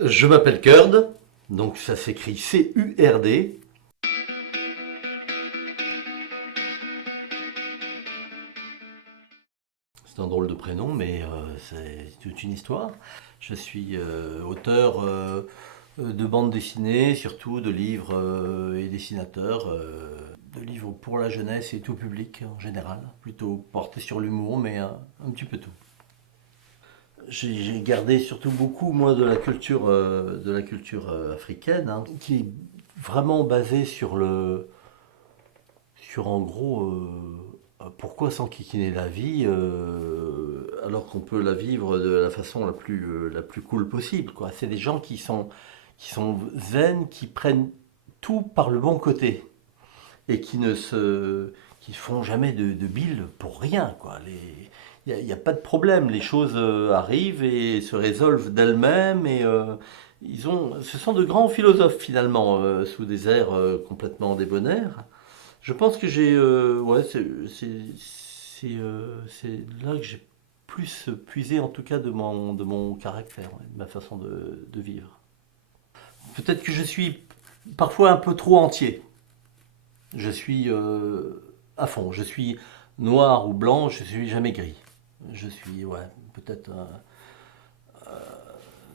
Je m'appelle Curd, donc ça s'écrit C-U-R-D. C'est un drôle de prénom, mais c'est toute une histoire. Je suis auteur de bandes dessinées, surtout de livres et dessinateur, de livres pour la jeunesse et tout public en général, plutôt porté sur l'humour, mais un petit peu tout. J'ai gardé surtout beaucoup, moi, de la culture africaine, hein, qui est vraiment basée sur en gros, pourquoi s'enquiquiner la vie alors qu'on peut la vivre de la façon la plus cool possible, quoi. C'est des gens qui sont zen, qui prennent tout par le bon côté et qui font jamais de bile pour rien, quoi. Il n'y a pas de problème, les choses arrivent et se résolvent d'elles-mêmes et ce sont de grands philosophes finalement, sous des airs complètement débonnaires. Je pense que ouais, c'est là que j'ai plus puisé en tout cas de mon caractère, ouais, de ma façon de vivre. Peut-être que je suis parfois un peu trop entier. Je suis à fond. Je suis noir ou blanc, je suis jamais gris. Je suis, ouais, peut-être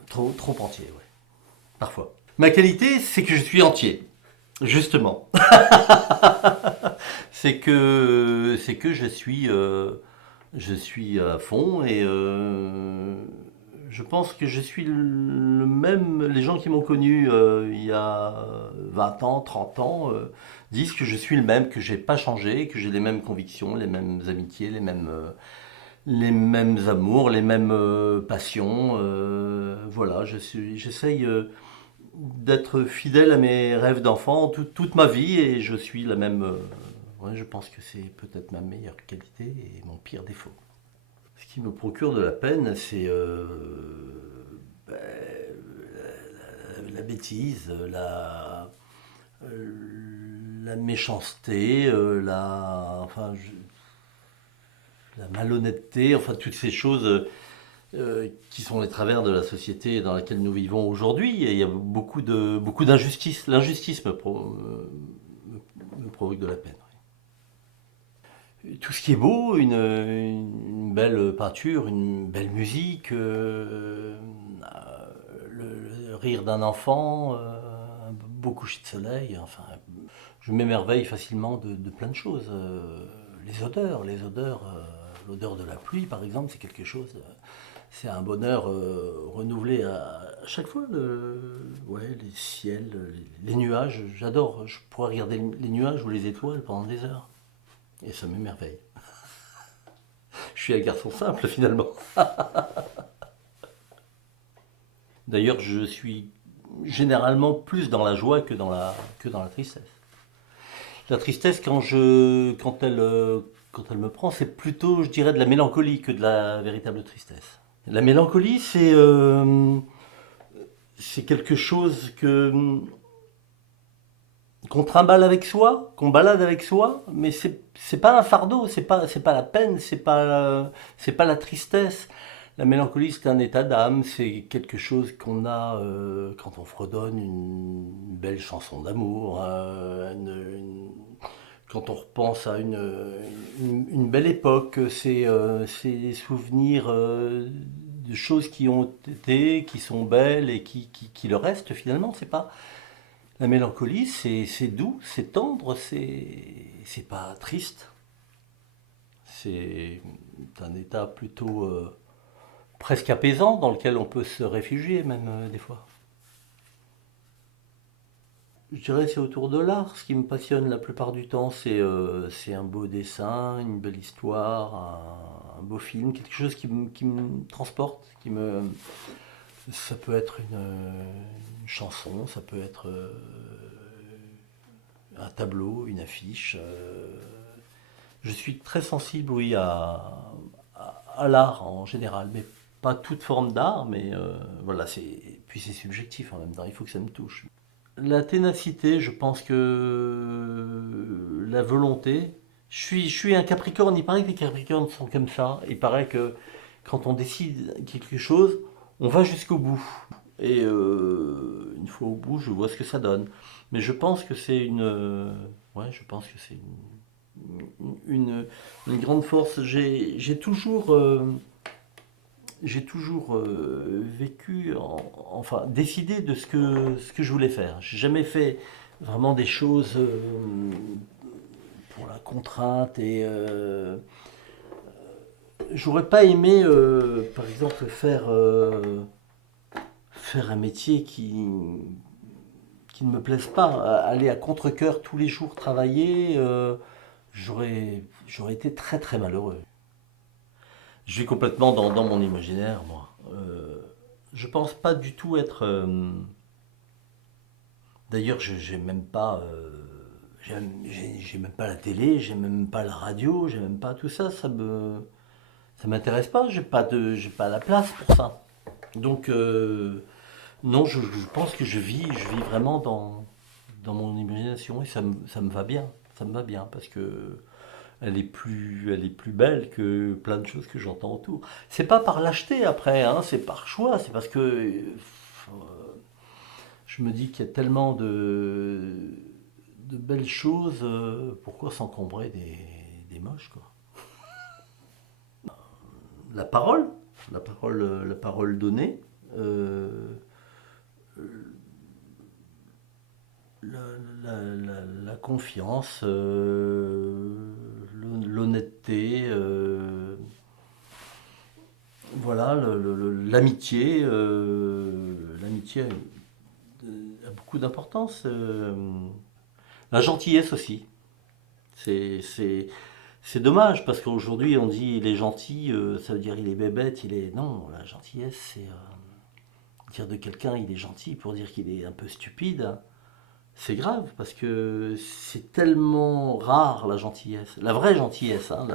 trop entier, ouais, parfois. Ma qualité, c'est que je suis entier, justement. C'est que je suis à fond et je pense que je suis le même. Les gens qui m'ont connu il y a 20 ans, 30 ans disent que je suis le même, que j'ai pas changé, que j'ai les mêmes convictions, les mêmes amitiés, les mêmes amours, les mêmes passions. Voilà, j'essaye d'être fidèle à mes rêves d'enfant toute ma vie et je suis la même. Ouais, je pense que c'est peut-être ma meilleure qualité et mon pire défaut. Ce qui me procure de la peine, c'est ben, la bêtise, la méchanceté, la malhonnêteté, enfin toutes ces choses qui sont les travers de la société dans laquelle nous vivons aujourd'hui. Et il y a beaucoup d'injustice. L'injustice me provoque de la peine. Tout ce qui est beau, une belle peinture, une belle musique, le rire d'un enfant, un beau coucher de soleil, enfin, je m'émerveille facilement de plein de choses. Les odeurs, l'odeur de la pluie par exemple, c'est quelque chose, c'est un bonheur renouvelé à chaque fois. Ouais, les ciels, les nuages, j'adore, je pourrais regarder les nuages ou les étoiles pendant des heures. Et ça m'émerveille. Je suis un garçon simple finalement. D'ailleurs, je suis généralement plus dans la joie que dans la tristesse. La tristesse, quand elle me prend, c'est plutôt, je dirais, de la mélancolie que de la véritable tristesse. La mélancolie, c'est quelque chose qu'on trimballe avec soi, qu'on balade avec soi, mais c'est pas un fardeau, c'est pas la peine, c'est pas la tristesse. La mélancolie, c'est un état d'âme, c'est quelque chose qu'on a quand on fredonne une belle chanson d'amour, quand on repense à une belle époque, c'est des souvenirs de choses qui ont été, qui sont belles et qui le restent finalement. C'est pas la mélancolie, c'est doux, c'est tendre, c'est pas triste. C'est un état plutôt presque apaisant dans lequel on peut se réfugier même des fois. Je dirais c'est autour de l'art. Ce qui me passionne la plupart du temps, c'est un beau dessin, une belle histoire, un beau film, quelque chose qui me transporte, ça peut être une chanson, ça peut être un tableau, une affiche. Je suis très sensible, oui, à l'art en général, mais pas toute forme d'art, mais voilà, puis c'est subjectif en même temps, il faut que ça me touche. La ténacité, je pense que la volonté. Je suis un Capricorne, il paraît que les Capricornes sont comme ça. Il paraît que quand on décide quelque chose, on va jusqu'au bout. et une fois au bout, je vois ce que ça donne. Mais je pense que c'est ouais, je pense que c'est une, une grande force. J'ai toujours vécu, enfin, décidé de ce que je voulais faire. J'ai jamais fait vraiment des choses pour la contrainte et j'aurais pas aimé, par exemple, faire un métier qui ne me plaise pas. Aller à contre-cœur tous les jours travailler, j'aurais été très très malheureux. Je vis complètement dans mon imaginaire, moi. Je pense pas du tout être. D'ailleurs, j'ai même pas. J'ai même pas la télé, j'ai même pas la radio, j'ai même pas tout ça. Ça m'intéresse pas. J'ai pas la place pour ça. Donc, non, je pense que je vis vraiment dans mon imagination et ça me va bien. Ça me va bien parce que elle est plus belle que plein de choses que j'entends autour. C'est pas par lâcheté après, hein, c'est par choix, c'est parce que je me dis qu'il y a tellement de belles choses, pourquoi s'encombrer des moches, quoi. La parole, la parole donnée, euh, la, la confiance, l'honnêteté, voilà, l'amitié, l'amitié a beaucoup d'importance. La gentillesse aussi. C'est, c'est, c'est dommage parce qu'aujourd'hui on dit il est gentil, ça veut dire il est bébête, il est. Non, la gentillesse c'est dire de quelqu'un il est gentil pour dire qu'il est un peu stupide. C'est grave parce que c'est tellement rare la gentillesse. La vraie gentillesse, hein,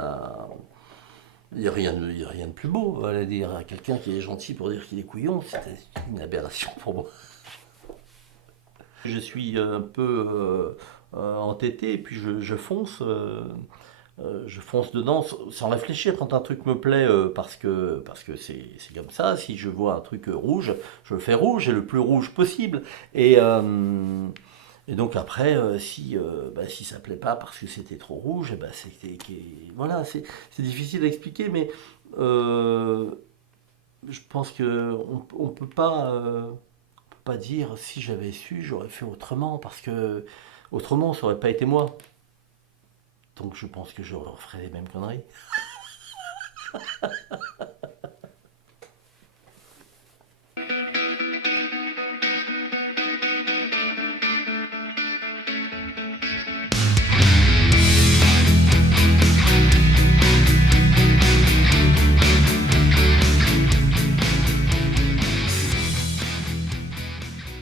il n'y a, il y a rien de plus beau. À dire à quelqu'un qui est gentil pour dire qu'il est couillon, c'est une aberration pour moi. Je suis un peu entêté et puis je fonce dedans sans réfléchir quand un truc me plaît parce que c'est comme ça. Si je vois un truc rouge, je le fais rouge et le plus rouge possible. Et, euh, et donc après, si ça plaît pas parce que c'était trop rouge, eh ben voilà, c'est difficile à expliquer, mais euh, je pense que on peut pas dire si j'avais su, j'aurais fait autrement parce que autrement, ça aurait pas été moi. Donc je pense que je referais les mêmes conneries.